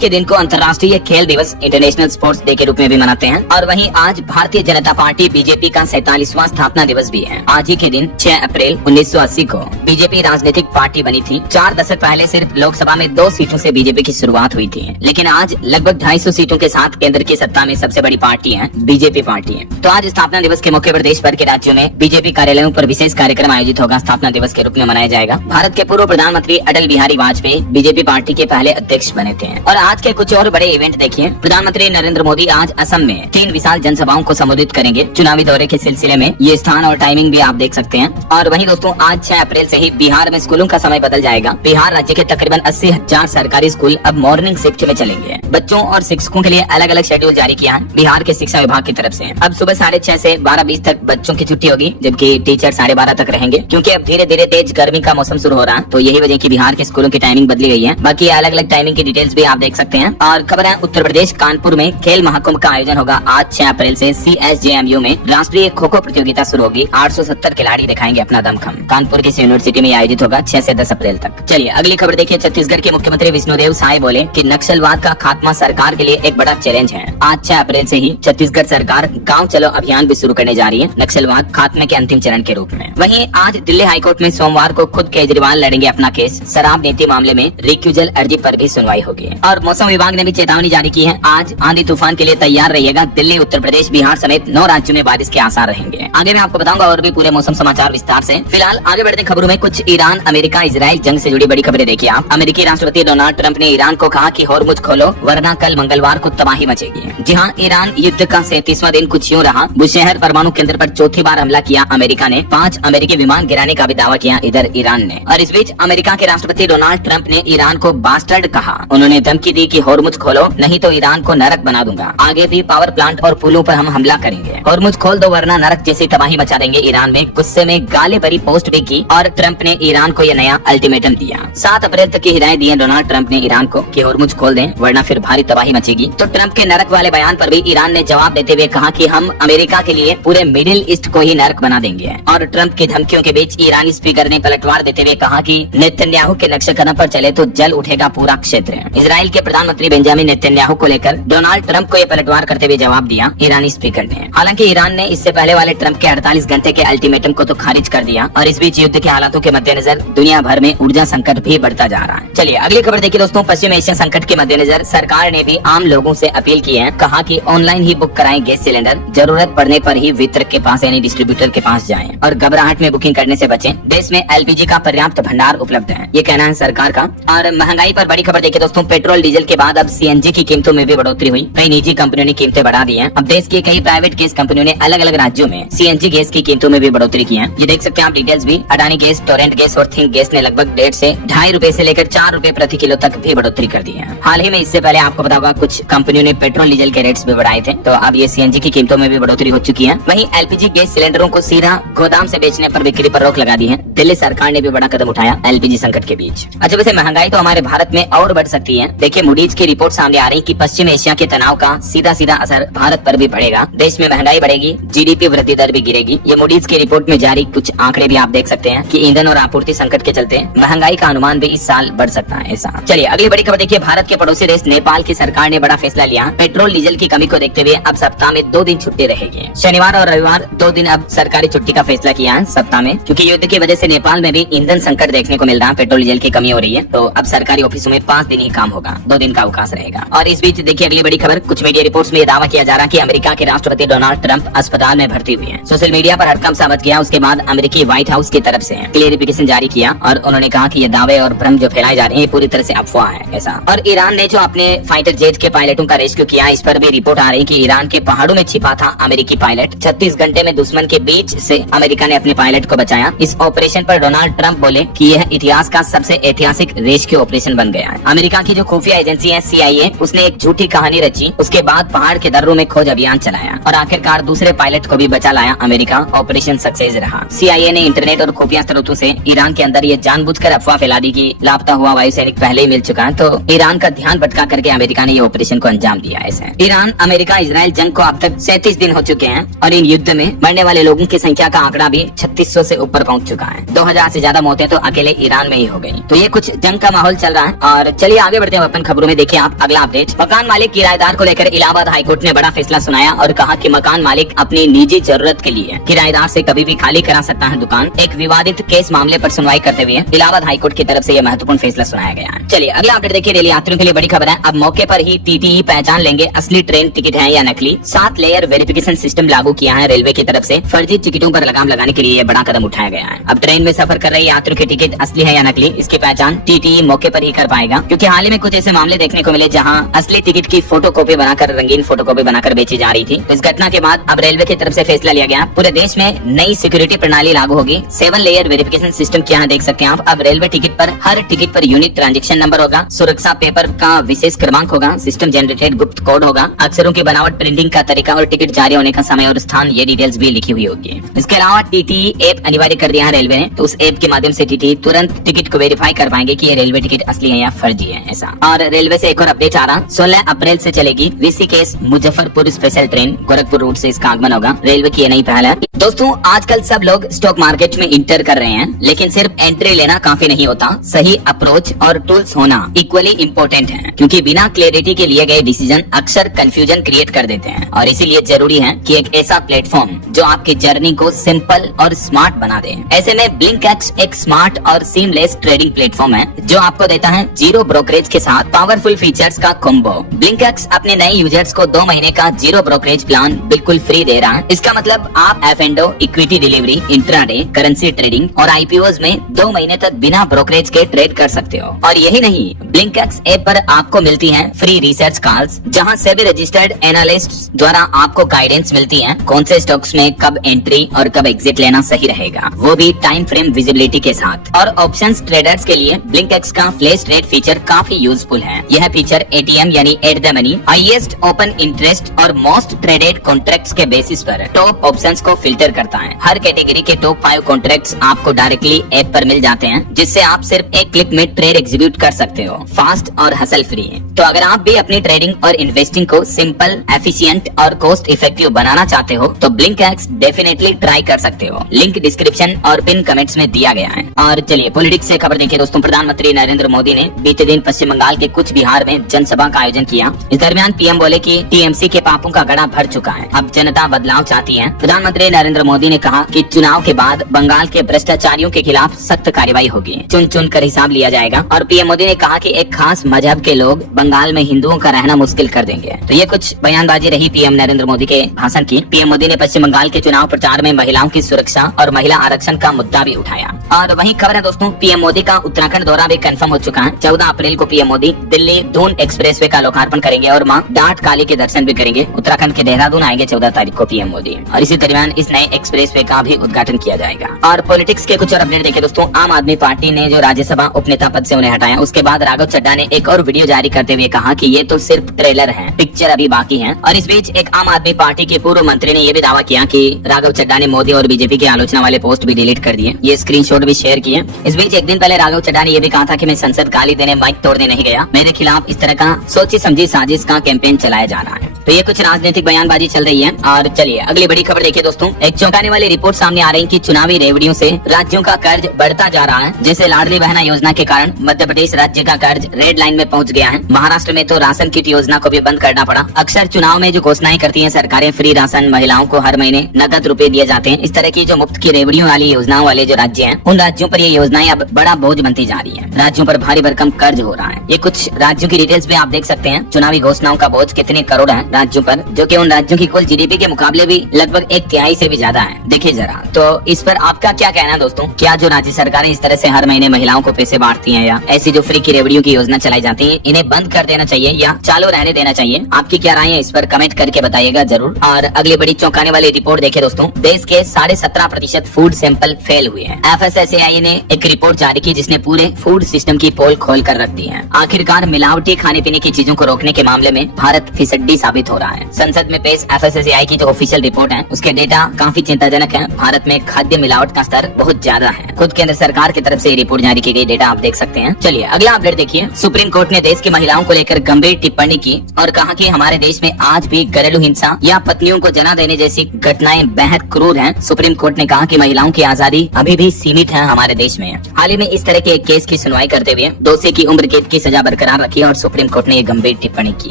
के दिन को अंतर्राष्ट्रीय खेल दिवस इंटरनेशनल स्पोर्ट्स डे के रूप में भी मनाते हैं। और वहीं आज भारतीय जनता पार्टी बीजेपी का 47वां स्थापना दिवस भी है। आज ही के दिन 6 अप्रैल 1980 को बीजेपी राजनीतिक पार्टी बनी थी। 4 दशक पहले सिर्फ लोकसभा में 2 सीटों से बीजेपी की शुरुआत हुई थी, लेकिन आज लगभग 250 सीटों के साथ केंद्र की सत्ता में सबसे बड़ी पार्टी है बीजेपी पार्टी है। तो आज स्थापना दिवस के मौके पर देश भर के राज्यों में बीजेपी कार्यालयों पर विशेष कार्यक्रम आयोजित होगा। स्थापना दिवस के रूप में मनाया जाएगा। भारत के पूर्व प्रधानमंत्री अटल बिहारी वाजपेयी बीजेपी पार्टी के पहले अध्यक्ष बने थे। और आज के कुछ और बड़े इवेंट देखिए। प्रधानमंत्री नरेंद्र मोदी आज असम में 3 विशाल जनसभाओं को संबोधित करेंगे। चुनावी दौरे के सिलसिले में ये स्थान और टाइमिंग भी आप देख सकते हैं। और वहीं दोस्तों आज 6 अप्रैल से ही बिहार में स्कूलों का समय बदल जाएगा। बिहार राज्य के तकरीबन 80,000 सरकारी स्कूल अब मॉर्निंग शिफ्ट में चलेंगे। बच्चों और शिक्षकों के लिए अलग अलग शेड्यूल जारी किया है बिहार के शिक्षा विभाग की तरफ से। अब सुबह 6:30 से 12:20 तक बच्चों की छुट्टी होगी, जबकि टीचर 12:30 तक रहेंगे, क्योंकि अब धीरे धीरे तेज गर्मी का मौसम शुरू हो रहा है। तो यही वजह की बिहार के स्कूलों की टाइमिंग बदली गई है। बाकी अलग अलग टाइमिंग की डिटेल्स भी आप देख सकते हैं। और खबर है उत्तर प्रदेश कानपुर में खेल महाकुंभ का आयोजन होगा। आज 6 अप्रैल से CSJMU में राष्ट्रीय खो खो प्रतियोगिता शुरू होगी। 870 खिलाड़ी दिखाएंगे अपना दमखम। कानपुर की यूनिवर्सिटी में आयोजित होगा 6 से 10 अप्रैल तक। चलिए अगली खबर देखिए। छत्तीसगढ़ के मुख्यमंत्री विष्णुदेव साय बोले कि नक्सलवाद का खात्मा सरकार के लिए एक बड़ा चैलेंज है। आज 6 अप्रैल से ही छत्तीसगढ़ सरकार गाँव चलो अभियान भी शुरू करने जा रही है, नक्सलवाद खात्मे के अंतिम चरण के रूप में। वहीं आज दिल्ली हाईकोर्ट में सोमवार को खुद केजरीवाल लड़ेंगे अपना केस। शराब नीति मामले में रिक्यूजल अर्जी पर भी सुनवाई होगी। और मौसम विभाग ने भी चेतावनी जारी की है। आज आंधी तूफान के लिए तैयार रहिएगा। दिल्ली, उत्तर प्रदेश, बिहार समेत 9 राज्यों में बारिश के आसार रहेंगे। आगे मैं आपको बताऊंगा और भी पूरे मौसम समाचार विस्तार से। फिलहाल आगे बढ़ते खबरों में कुछ ईरान अमेरिका इजराइल जंग से जुड़ी बड़ी खबरें देखिए आप। अमेरिकी राष्ट्रपति डोनाल्ड ट्रंप ने ईरान को कहा कि होर्मुज खोलो वरना कल मंगलवार को तबाही मचेगी। जी हाँ, ईरान युद्ध का 37वां दिन कुछ यूं रहा। बुशहर परमाणु केंद्र पर चौथी बार हमला किया अमेरिका ने। 5 अमेरिकी विमान गिराने का भी दावा किया इधर ईरान ने। और इस बीच अमेरिका के राष्ट्रपति डोनाल्ड ट्रंप ने ईरान को बास्टर्ड कहा। उन्होंने धमकी दी कि होर्मुज खोलो नहीं तो ईरान को नरक बना दूंगा। आगे भी पावर प्लांट और पुलों पर हम हमला करेंगे। होर्मुज खोल दो वरना नरक जैसी तबाही मचा देंगे ईरान में। गुस्से में गाली भरी पोस्ट भी की और ट्रंप ने ईरान को यह नया अल्टीमेटम दिया। 7 अप्रैल तक की हिदायत दी है डोनाल्ड ट्रंप ने ईरान को कि होर्मुज खोल दें वरना फिर भारी तबाही मचेगी। तो ट्रंप के नरक वाले बयान पर भी ईरान ने जवाब देते हुए कहा कि हम अमेरिका के लिए पूरे मिडिल ईस्ट को ही नरक बना देंगे। और ट्रंप की धमकियों के बीच ईरानी स्पीकर ने पलटवार देते हुए कहा कि नेतन्याहू के नक्शे कदम पर चले तो जल उठेगा पूरा क्षेत्र। इजराइल के प्रधानमंत्री बेंजामिन नेतन्याहू को लेकर डोनाल्ड ट्रंप को यह पलटवार करते हुए जवाब दिया ईरानी स्पीकर ने। हालांकि ईरान ने इससे पहले वाले ट्रंप के 48 घंटे के अल्टीमेटम को तो खारिज कर दिया। और इस बीच युद्ध के हालातों के मद्देनजर दुनिया भर में ऊर्जा संकट भी बढ़ता जा रहा है। चलिए अगली खबर देखिए दोस्तों। पश्चिम एशिया संकट के मद्देनजर सरकार ने भी आम लोगों से अपील की है। कहा कि ऑनलाइन ही बुक कराएं गैस सिलेंडर। जरूरत पड़ने पर ही वितरक के पास यानी डिस्ट्रीब्यूटर के पास जाएं और घबराहट में बुकिंग करने से बचें। देश में LPG का पर्याप्त भंडार उपलब्ध है, ये कहना है सरकार का। और महंगाई पर बड़ी खबर देखिए दोस्तों। पेट्रोल डीजल के बाद अब CNG की कीमतों में भी बढ़ोतरी हुई। कई निजी कंपनियों ने कीमतें बढ़ा दी हैं। अब देश की कई प्राइवेट गैस कंपनियों ने अलग अलग राज्यों में CNG गैस की कीमतों में भी बढ़ोतरी की है। ये देख सकते हैं आप डिटेल्स भी। अडानी गैस, टोरेंट गैस और थिंक गैस ने लगभग 1.5 से 2.5 रुपए से लेकर 4 रुपए प्रति किलो तक भी बढ़ोतरी कर दी है। हाल ही में इससे पहले आपको पता होगा कुछ कंपनियों ने पेट्रोल डीजल के रेट्स भी बढ़ाए थे। तो अब ये CNG की कीमतों में भी बढ़ोतरी हो चुकी है। वहीं LPG गैस सिलेंडरों को सीधा गोदाम से बेचने पर बिक्री पर रोक लगा दी है। दिल्ली सरकार ने भी बड़ा कदम उठाया LPG संकट के बीच। अच्छा, वैसे महंगाई तो हमारे भारत में और बढ़ सकती है। देखिए मूडीज की रिपोर्ट सामने आ रही कि पश्चिम एशिया के तनाव का सीधा सीधा असर भारत पर भी पड़ेगा। देश में महंगाई बढ़ेगी, GDP वृद्धि दर भी गिरेगी। ये मूडीज की रिपोर्ट में जारी कुछ आंकड़े भी आप देख सकते हैं कि ईंधन और आपूर्ति संकट के चलते महंगाई का अनुमान भी इस साल बढ़ सकता है ऐसा। चलिए अगली बड़ी खबर देखिए। भारत के पड़ोसी देश नेपाल की सरकार ने बड़ा फैसला लिया। पेट्रोल डीजल की कमी को देखते हुए अब सप्ताह में 2 दिन छुट्टी रहेगी। शनिवार और रविवार 2 दिन अब सरकारी छुट्टी का फैसला किया है सप्ताह में, क्योंकि युद्ध की वजह से नेपाल में भी ईंधन संकट देखने को मिल रहा है। पेट्रोल डीजल की कमी हो रही है। तो अब सरकारी ऑफिसों में 5 दिन ही काम होगा, 2 दिन का अवकाश रहेगा। और इस बीच देखिए अगली बड़ी खबर। कुछ मीडिया रिपोर्ट्स में दावा किया जा रहा है कि अमेरिका के राष्ट्रपति डोनाल्ड ट्रंप अस्पताल में भर्ती हुए हैं। सोशल मीडिया पर हड़कंप सा मच गया। उसके बाद अमेरिकी व्हाइट हाउस की तरफ से क्लियरिफिकेशन जारी किया और उन्होंने कहा कि ये दावे और भ्रम जो फैलाए जा रहे हैं ये पूरी तरह से अफवाह है ऐसा। और ईरान ने जो अपने फाइटर जेट के पायलटों का रेस्क्यू किया, इस पर भी रिपोर्ट आ रही कि ईरान के पहाड़ों में छिपा था अमेरिकी पायलट। 36 घंटे में दुश्मन के बीच से अमेरिका ने अपने पायलट को बचाया। इस ऑपरेशन पर डोनाल्ड ट्रंप बोले कि यह इतिहास का सबसे ऐतिहासिक रेस्क्यू ऑपरेशन बन गया है। अमेरिका की जो खुफिया एजेंसी है CIA, उसने एक झूठी कहानी रची। उसके बाद पहाड़ के दर्रों में खोज अभियान चलाया और आखिरकार दूसरे पायलट को भी बचा लाया अमेरिका। ऑपरेशन सक्सेस रहा। CIA ने इंटरनेट और खुफिया स्रोतों से ईरान के अंदर ये जानबूझकर अफवाह फैला दी कि लापता हुआ वायु सैनिक पहले ही मिल चुका है। तो ईरान का ध्यान भटका करके अमेरिका ने ये ऑपरेशन को अंजाम दिया। ऐसे ईरान अमेरिका इजराइल जंग को अब तक 37 दिन हो चुके हैं और इन युद्ध में मरने वाले लोगों की संख्या का आंकड़ा भी 3600 से ऊपर पहुंच चुका है। हैं। 2000 से ज्यादा मौतें तो अकेले ईरान में ही हो गई। तो ये कुछ जंग का माहौल चल रहा है। और चलिए आगे बढ़ते हैं अपन खबरों में। देखिए आप अगला अपडेट। मकान मालिक किराएदार को लेकर इलाहाबाद हाईकोर्ट ने बड़ा फैसला सुनाया और कहा कि मकान मालिक अपनी निजी जरूरत के लिए किराएदार से कभी भी खाली करा सकता है दुकान। एक विवादित केस मामले पर सुनवाई करते हुए इलाहाबाद हाईकोर्ट की तरफ से यह महत्वपूर्ण फैसला सुनाया गया है। चलिए अगला अपडेट देखिए। रेल यात्रियों के लिए बड़ी खबर है। अब मौके पर ही टीटीई पहचान लेंगे असली ट्रेन टिकट है या नकली। 7 लेयर वेरिफिकेशन सिस्टम लागू किया है रेलवे की तरफ से। फर्जी टिकटों पर लगाम लगाने के लिए यह बड़ा कदम उठाया गया है। अब ट्रेन में सफर कर रहे यात्रियों के टिकट असली है या नकली, इसकी पहचान टीटीई मौके पर ही कर पाएगा। क्योंकि हाल ही में कुछ ऐसे मामले देखने को मिले जहां असली टिकट की फोटोकॉपी बनाकर रंगीन फोटोकॉपी बनाकर बेची जा रही थी। इस घटना के बाद अब रेलवे की तरफ से फैसला लिया गया। पूरे देश में नई सिक्योरिटी प्रणाली लागू होगी। 7 लेयर वेरिफिकेशन सिस्टम क्या है देख सकते हैं आप। अब रेलवे टिकट पर हर टिकट पर यूनिक ट्रांजैक्शन नंबर होगा। सुरक्षा पेपर का विशेष क्रमांक होगा। सिस्टम जनरेटेड गुप्त कोड होगा। अक्षरों की बनावट, प्रिंटिंग का तरीका और टिकट जारी होने का समय और स्थान, ये डिटेल्स भी लिखी हुई होगी। इसके अलावा टीटीई ऐप अनिवार्य कर दिया है रेलवे ने। तो उस ऐप के माध्यम से टीटीई तुरंत टिकट को वेरीफाई कर पाएंगे कि ये रेलवे टिकट असली है या फर्जी है ऐसा। और रेलवे से एक और अपडेट आ रहा। 16 अप्रैल से चलेगी Rishikesh Muzaffarpur special train. Gorakhpur route से इसका आगमन होगा। रेलवे की ये नई पहल है। दोस्तों आजकल सब लोग स्टॉक मार्केट में इंटर कर रहे हैं, लेकिन सिर्फ एंट्री लेना काफी नहीं होता। सही अप्रोच और टूल्स होना इक्वली इम्पोर्टेंट है। क्योंकि बिना क्लैरिटी के लिए गए डिसीजन अक्सर कंफ्यूजन क्रिएट कर देते हैं। और इसीलिए जरूरी है कि एक ऐसा प्लेटफॉर्म जो आपकी जर्नी को सिंपल और स्मार्ट बना दे। ऐसे में ब्लिंकएक्स एक स्मार्ट और सीमलेस ट्रेडिंग प्लेटफॉर्म है जो आपको देता है जीरो ब्रोकरेज के साथ पावरफुल फीचर्स का कॉम्बो। ब्लिंकएक्स अपने नए यूजर्स को 2 महीने का जीरो ब्रोकरेज प्लान बिल्कुल फ्री दे रहा है। इसका मतलब आप एफ&ओ, equity delivery, intraday, currency trading और आईपीओ में 2 महीने तक बिना ब्रोकरेज के ट्रेड कर सकते हो। और यही नहीं, ब्लिंकएक्स ऐप पर आपको मिलती है फ्री रिसर्च कॉल्स जहां सेबी रजिस्टर्ड एनालिस्ट द्वारा आपको गाइडेंस मिलती है कौन से स्टॉक्स में कब एंट्री और कब एग्जिट लेना सही रहेगा, वो भी टाइम फ्रेम विजिबिलिटी के साथ। और ऑप्शंस ट्रेडर्स के लिए ब्लिंकएक्स का फ्लैश ट्रेड फीचर काफी यूजफुल है। यह फीचर एटीएम यानी at the money, highest open interest और मोस्ट ट्रेडेड कॉन्ट्रैक्ट्स के बेसिस पर टॉप ऑप्शंस को फिल्टर करता है। हर कैटेगरी के टॉप 5 कॉन्ट्रैक्ट्स आपको डायरेक्टली ऐप पर मिल जाते हैं, जिससे आप सिर्फ एक क्लिक में ट्रेड एग्जीक्यूट कर सकते हो, फास्ट और हसल फ्री। तो अगर आप भी अपनी ट्रेडिंग और इन्वेस्टिंग को सिंपल, एफिशिएंट और कॉस्ट इफेक्टिव बनाना चाहते हो तो ब्लिंकएक्स डेफिनेटली ट्राई कर सकते हो। लिंक डिस्क्रिप्शन और पिन कमेंट्स में दिया गया है। और चलिए पॉलिटिक्स से खबर देखिए दोस्तों। प्रधानमंत्री नरेंद्र मोदी ने बीते दिन पश्चिम बंगाल के कुछ बिहार में जनसभा का आयोजन किया। इस दरमियान पीएम बोले कि टीएमसी के पापों का घड़ा भर चुका है, अब जनता बदलाव चाहती है। प्रधानमंत्री नरेंद्र मोदी ने कहा कि चुनाव के बाद बंगाल के भ्रष्टाचारियों के खिलाफ सख्त कार्रवाई होगी, चुन चुन कर हिसाब लिया जाएगा। और पीएम मोदी ने कहा कि एक खास मजहब के लोग बंगाल में हिंदुओं का रहना मुश्किल कर देंगे। तो ये कुछ बयानबाजी रही पीएम नरेंद्र मोदी के भाषण की। पीएम मोदी ने पश्चिम बंगाल के चुनाव प्रचार में महिलाओं की सुरक्षा और महिला आरक्षण का मुद्दा भी उठाया। और वहीं खबर है दोस्तों, पीएम मोदी का उत्तराखंड दौरा भी कंफर्म हो चुका है। 14 अप्रैल को पीएम मोदी दिल्ली दून एक्सप्रेसवे का लोकार्पण करेंगे और मां डाट काली के दर्शन भी करेंगे। उत्तराखंड के देहरादून आएंगे 14 तारीख को पीएम मोदी। और इसी दरमियान इस नए एक्सप्रेसवे का भी उद्घाटन किया जाएगा। और पॉलिटिक्स के कुछ और अपडेट देखें दोस्तों। आम आदमी पार्टी ने जो राज्यसभा उपनेता पद से उन्हें हटाया, उसके बाद राघव चड्ढा ने एक और वीडियो जारी करते हुए कहा कि ये तो सिर्फ ट्रेलर है, पिक्चर अभी बाकी है। और इस बीच एक आम आदमी पार्टी के पूर्व मंत्री ने यह भी दावा किया कि राघव चड्ढा ने मोदी और बीजेपी की आलोचना वाले पोस्ट भी डिलीट कर दिए। ये स्क्रीनशॉट भी शेयर किए। इस बीच एक दिन पहले राघव चड्ढा ने यह भी कहा था कि मैं संसद गाली देने, माइक तोड़ने नहीं गया, मेरे खिलाफ इस तरह का सोची समझी साजिश का कैंपेन चलाया जा रहा है। तो ये कुछ राजनीतिक बयानबाजी चल रही है। और चलिए अगली बड़ी खबर देखिए दोस्तों। एक चौंकाने वाली रिपोर्ट सामने आ रही कि चुनावी रेवड़ियों से राज्यों का कर्ज बढ़ता जा रहा है। जैसे लाडली बहना योजना के कारण मध्य प्रदेश राज्य का कर्ज रेड लाइन में पहुंच गया है। महाराष्ट्र में तो राशन किट योजना को भी बंद करना पड़ा। अक्सर चुनाव में जो घोषणाएं करती हैं सरकारें, फ्री राशन, महिलाओं को हर महीने नकद रुपए दिए जाते हैं, इस तरह की जो मुफ्त की रेवड़ियों वाली योजनाओं वाले जो राज्य हैं, उन राज्यों पर ये योजनाएं अब बड़ा बोझ बनती जा रही है। राज्यों पर भारी भरकम कर्ज हो रहा है। ये कुछ राज्यों की डिटेल्स भी आप देख सकते हैं। चुनावी घोषणाओं का बोझ कितने करोड़ है राज्यों पर, जो कि उन राज्यों की कुल जीडीपी के मुकाबले भी लगभग 1/3 से भी ज्यादा है। देखिए जरा, तो इस पर आपका क्या कहना है दोस्तों? क्या जो राज्य सरकारें इस तरह से हर महीने महिलाओं को पैसे बांटती हैं या ऐसी जो फ्री की रेवड़ियों की योजना चलाई जाती है, इन्हें बंद कर देना चाहिए या चालू रहने देना चाहिए? आपकी क्या राय है इस पर कमेंट करके बताइएगा जरूर। और अगली बड़ी चौंकाने वाली रिपोर्ट देखे दोस्तों। देश के 17.5% फूड सैंपल फेल हुए हैं। FSSAI ने एक रिपोर्ट जारी की जिसने पूरे फूड सिस्टम की पोल खोल कर रख दी है। आखिरकार मिलावटी खाने पीने की चीजों को रोकने के मामले में भारत फिसड्डी साबित साबित हो रहा है। संसद में पेश FSSAI की जो ऑफिशियल रिपोर्ट है उसके डेटा काफी चिंताजनक है। भारत में खाद्य मिलावट का स्तर बहुत ज्यादा है। खुद केंद्र सरकार की तरफ से रिपोर्ट जारी की गई डेटा आप देख सकते हैं। चलिए अगला अपडेट देखिए। सुप्रीम कोर्ट ने देश की महिलाओं को लेकर गंभीर टिप्पणी की और कहा कि हमारे देश में आज भी घरेलू हिंसा या पत्नियों को जना देने जैसी घटनाएं बेहद क्रूर हैं। सुप्रीम कोर्ट ने कहा कि महिलाओं की आजादी अभी भी सीमित है हमारे देश में। हाल ही में इस तरह के एक केस की सुनवाई करते हुए दोषी की उम्र कैद की सजा बरकरार रखी और सुप्रीम कोर्ट ने ये गंभीर टिप्पणी की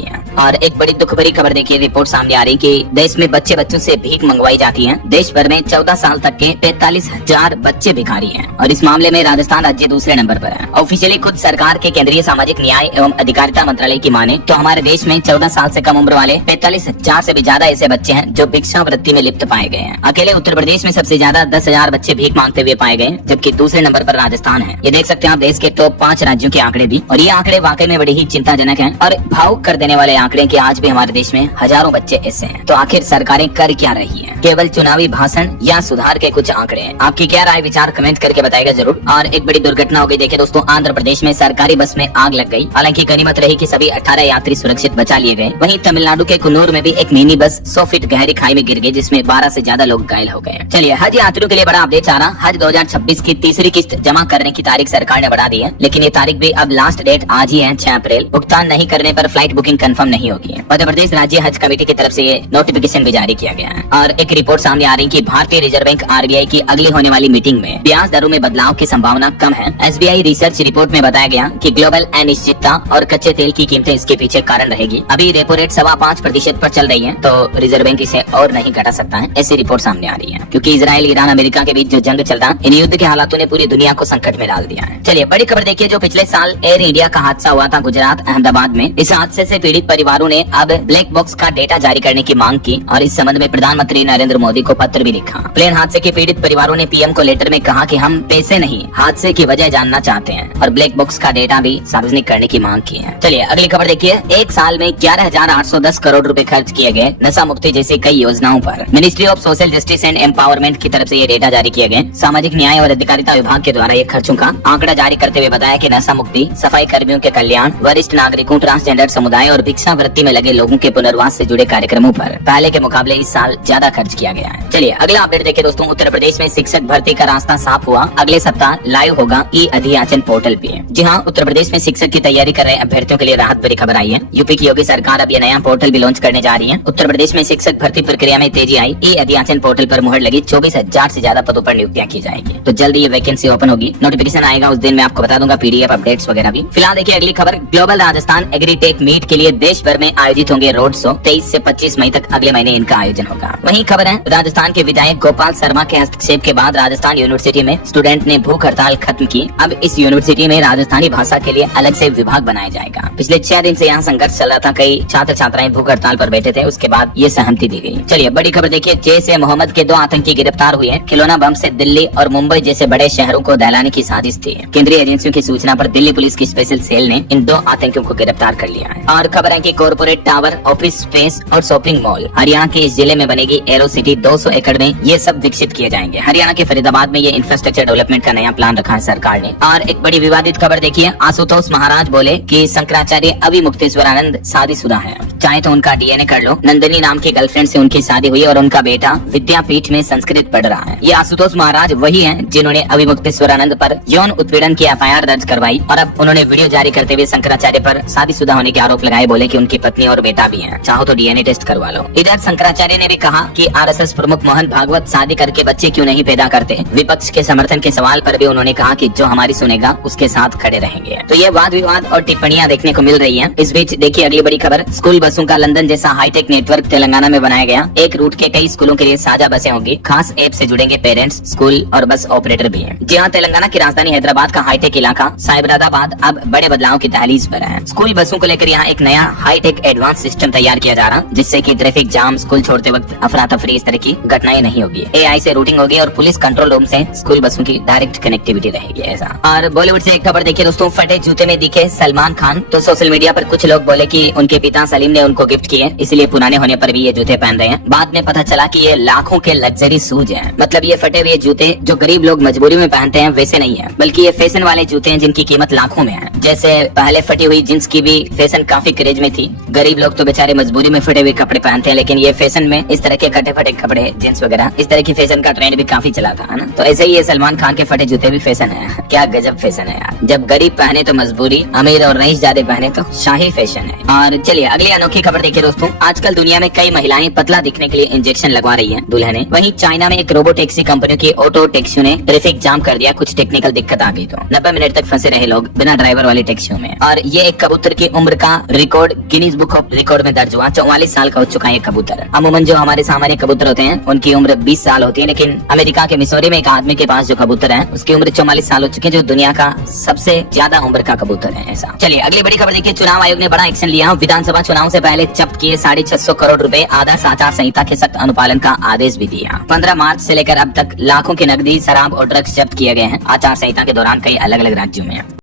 है। और एक बड़ी दुख भरी खबर देखिए, रिपोर्ट सामने आ रही कि देश में बच्चों से भीख मंगवाई जाती है। देश भर में 14 साल तक के 43,000 बच्चे भिखारी हैं और इस मामले में राजस्थान राज्य दूसरे नंबर पर है। ऑफिशियली खुद सरकार के केंद्रीय सामाजिक न्याय एवं अधिकारिता मंत्रालय की माने तो हमारे देश में 14 साल से कम उम्र वाले 43,000 से भी ज्यादा ऐसे बच्चे हैं जो भिक्षावृत्ति में लिप्त पाए गए हैं। अकेले उत्तर प्रदेश में सबसे ज्यादा 10,000 बच्चे भीख मांगते हुए पाए गए, जबकि दूसरे नंबर पर राजस्थान है। ये देख सकते हैं आप देश के टॉप 5 राज्यों के आंकड़े भी, और ये आंकड़े वाकई में बड़ी ही चिंताजनक हैं और भावुक कर देने वाले आंकड़े कि आज भी हमारे देश में हजारों बच्चे ऐसे हैं। तो आखिर सरकारें कर क्या रही हैं? केवल चुनावी भाषण या सुधार के कुछ आंकड़े हैं? आपकी क्या राय विचार कमेंट करके बताएगा जरूर। और एक बड़ी दुर्घटना हो गई। देखिए दोस्तों, आंध्र प्रदेश में सरकारी बस में आग लग गई। हालांकि गनीमत रही कि सभी 18 यात्री सुरक्षित बचा लिए गए। वहीं तमिलनाडु के कुन्नूर में भी एक मिनी बस 100 फीट गहरी खाई में गिर गई, जिसमें 12 से ज्यादा लोग घायल हो गए। चलिए हज यात्रियों के लिए बड़ा अपडेट आ रहा। हज 2026 की तीसरी किस्त जमा करने की तारीख सरकार ने बढ़ा दी है, लेकिन ये तारीख भी अब लास्ट डेट आज ही है 6 अप्रैल। भुगतान नहीं करने पर फ्लाइट बुकिंग कंफर्म नहीं होगी। मध्य प्रदेश राज्य हज कमेटी की तरफ से ये नोटिफिकेशन भी जारी किया गया है। और एक रिपोर्ट सामने आ रही कि भारतीय रिजर्व बैंक RBI की अगली होने वाली मीटिंग में ब्याज दरों में बदलाव की संभावना कम है। SBI रिसर्च रिपोर्ट में बताया गया कि ग्लोबल अनिश्चितता और कच्चे तेल की कीमतें इसके पीछे कारण रहेगी। अभी रेपो रेट 5.25% पर चल रही है, तो रिजर्व बैंक इसे और नहीं घटा सकता है, ऐसी रिपोर्ट सामने आ रही है। क्योंकि इजराइल, ईरान, अमेरिका के बीच जो जंग चल रहा, इन युद्ध के हालातों ने पूरी दुनिया को संकट में डाल दिया है। चलिए बड़ी खबर देखिए। जो पिछले साल एयर इंडिया का हादसा हुआ था गुजरात अहमदाबाद में, इस हादसे से पीड़ित परिवारों ने अब ब्लैक बॉक्स का डेटा जारी करने की मांग की और इस संबंध में प्रधानमंत्री नरेंद्र मोदी को पत्र भी लिखा। प्लेन हादसे के पीड़ित परिवारों ने PM को लेटर में कहा कि हम पैसे नहीं, हादसे की वजह जानना चाहते हैं और ब्लैक बॉक्स का डेटा भी सार्वजनिक करने की मांग की है। चलिए अगली खबर देखिए। एक साल में 11,810 करोड़ रुपए खर्च किए गए नशा मुक्ति जैसी कई योजनाओं पर। Ministry of social justice and empowerment की तरफ से ये डेटा जारी किए गए। सामाजिक न्याय और अधिकारिता विभाग के द्वारा ये खर्चों का आंकड़ा जारी करते हुए बताया कि नशा मुक्ति, सफाई कर्मियों के कल्याण, वरिष्ठ नागरिकों, ट्रांसजेंडर समुदाय और भिक्षावृत्ति में लगे लोगों के पुनर्वास से जुड़े कार्यक्रमों पर पहले के मुकाबले इस साल ज्यादा खर्च किया गया है। चलिए अगला अपडेट देखिए दोस्तों। उत्तर प्रदेश में शिक्षक भर्ती का रास्ता साफ हुआ। अगले सप्ताह लाइव होगा ई-अधियाचन पोर्टल पे। जी हाँ, उत्तर प्रदेश में शिक्षक की तैयारी कर रहे अभ्यर्थियों के लिए राहत भरी खबर आई है। यूपी की योगी सरकार अब ये नया पोर्टल भी लॉन्च करने जा रही है। उत्तर प्रदेश में शिक्षक भर्ती प्रक्रिया में तेजी आई। ई-अधियाचन पोर्टल पर मुहर लगी। 24,000 से ज्यादा पदों पर नियुक्तियां की जाएगी। तो जल्दी ये वैकेंसी ओपन होगी। नोटिफिकेशन आएगा उस दिन मैं आपको बता दूंगा, PDF अपडेट्स वगैरह भी। फिलहाल देखिए अगली खबर। ग्लोबल राजस्थान एग्रीटेक मीट के लिए देश भर में आयोजित होंगे रोड शो। 23 से 25 मई तक अगले महीने इनका आयोजन होगा। वहीं खबर है, राजस्थान के विधायक गोपाल शर्मा के हस्तक्षेप के बाद राजस्थान यूनिवर्सिटी में स्टूडेंट ने भूख हड़ताल खत्म की। अब इस यूनिवर्सिटी में राजस्थानी भाषा के लिए अलग से विभाग बनाया जाएगा। पिछले 6 दिन से यहाँ संघर्ष चल रहा था। कई छात्र छात्राएं भूख हड़ताल पर बैठे थे, उसके बाद ये सहमति दी गई। चलिए बड़ी खबर देखिए। जैश-ए-मोहम्मद के 2 आतंकी गिरफ्तार हुए हैं। खिलौना बम से दिल्ली और मुंबई जैसे बड़े शहरों को दहलाने की साजिश थी। केंद्रीय एजेंसियों की सूचना पर दिल्ली पुलिस की स्पेशल सेल ने इन 2 आतंकियों को गिरफ्तार कर लिया है। और खबर है कि कॉर्पोरेट टावर, ऑफिस स्पेस और शॉपिंग मॉल हरियाणा के इस जिले में बनेगी एरो सिटी। 200 एकड़ में ये सब विकसित किए जाएंगे। हरियाणा के फरीदाबाद में ये इंफ्रास्ट्रक्चर डेवलपमेंट का नया प्लान रखा है सरकार ने। और एक बड़ी विवादित खबर देखिए। आशुतोष महाराज बोले कि शंकराचार्य अविमुक्तेश्वरानंद शादीशुदा है, चाहे तो उनका DNA कर लो। नंदिनी नाम की गर्लफ्रेंड से उनकी शादी हुई और उनका बेटा विद्यापीठ में संस्कृत पढ़ रहा है। ये आशुतोष महाराज वही हैं जिन्होंने अविमुक्तेश्वरानंद पर यौन उत्पीड़न की FIR दर्ज करवाई और अब उन्होंने वीडियो जारी करते हुए शंकराचार्य पर शादीशुदा होने के आरोप लगाए। बोले कि उनकी पत्नी और बेटा भी है, चाहो तो DNA टेस्ट करवा लो। इधर शंकराचार्य ने भी कहा कि RSS प्रमुख मोहन भागवत शादी करके बच्चे क्यों नहीं पैदा करते। विपक्ष के समर्थन के सवाल पर भी उन्होंने कहा कि जो हमारी सुनेगा उसके साथ खड़े रहेंगे। तो ये वाद विवाद और टिप्पणियां देखने को मिल रही हैं। इस बीच देखिए अगली बड़ी खबर। स्कूल बसों का लंदन जैसा हाईटेक नेटवर्क तेलंगाना में बनाया गया। एक रूट के कई स्कूलों के लिए साझा बसें होंगी। खास ऐप से जुड़ेंगे पेरेंट्स, स्कूल और बस ऑपरेटर भी हैं। जी हाँ, तेलंगाना की राजधानी हैदराबाद का हाईटेक इलाका साइबराबाद अब बड़े बदलाव की दहलीज पर है। स्कूल बसों को लेकर यहाँ एक नया हाईटेक एडवांस सिस्टम तैयार किया जा रहा, जिससे कि ट्रैफिक जाम, स्कूल छोड़ते वक्त अफरा तफरी, इस तरह की घटनाएं नहीं होगी। AI से रूटिंग होगी और पुलिस कंट्रोल रूम से स्कूल बसों की डायरेक्ट कनेक्टिविटी रहेगी ऐसा। और बॉलीवुड से एक खबर देखिए दोस्तों। फटे जूते में दिखे सलमान खान। तो सोशल मीडिया पर कुछ लोग बोले कि उनके पिता सलीम ने उनको गिफ्ट किए, इसलिए पुराने होने पर भी ये जूते पहन रहे हैं। बाद में पता चला कि ये लाखों के लग्जरी शूज हैं। मतलब ये फटे हुए जूते जो गरीब लोग मजबूरी में पहनते हैं वैसे नहीं है, बल्कि ये फैशन वाले जूते हैं जिनकी कीमत लाखों में है। जैसे पहले फटी हुई जींस की भी फैशन काफी क्रेज में थी। गरीब लोग तो बेचारे बेचारे मजबूरी में फटे हुए कपड़े पहनते हैं, लेकिन ये फैशन में इस तरह के कटे फटे कपड़े, जींस वगैरह, इस तरह की फैशन का ट्रेंड भी काफी चला था, है ना। तो ऐसे ही ये सलमान खान के फटे जूते भी फैशन है। क्या गजब फैशन है यार। जब गरीब पहने तो मजबूरी, अमीर और रईस ज्यादा पहने तो शाही फैशन है। और चलिए अगली अनोखी खबर देखिए दोस्तों। आजकल दुनिया में कई महिलाएं पतला दिखने के लिए इंजेक्शन लगवा रही है दुल्हने। वहीं चाइना में एक रोबो टैक्सी कंपनी की ऑटो टैक्सी ने ट्रैफिक जाम कर दिया, कुछ टेक्निकल दिक्कत आ गई तो 90 मिनट तक फंसे रहे लोग बिना ड्राइवर वाली टैक्सियों में। और ये एक कबूतर की उम्र का record Guinness book of record में दर्ज हुआ। 44 साल का हो चुका है ये कबूतर। अमूमन जो हमारे सामान्य कबूतर होते हैं उनकी उम्र 20 साल होती है, लेकिन अमेरिका के मिसौरी में एक आदमी के पास जो कबूतर है उसकी उम्र 44 साल हो चुकी है, जो दुनिया का सबसे ज्यादा उम्र का कबूतर है ऐसा। चलिए अगली बड़ी खबर देखिए। चुनाव आयोग ने बड़ा एक्शन लिया। विधानसभा चुनाव से पहले जब्त किए 650 करोड़ रुपए, आदर्श आचार संहिता के सख्त अनुपालन का आदेश भी दिया। 15 मार्च से लेकर अब तक लाखों की नकदी, शराब और ड्रग्स जब्त किए गए हैं आचार संहिता के दौरान कई अलग अलग राज्यों में।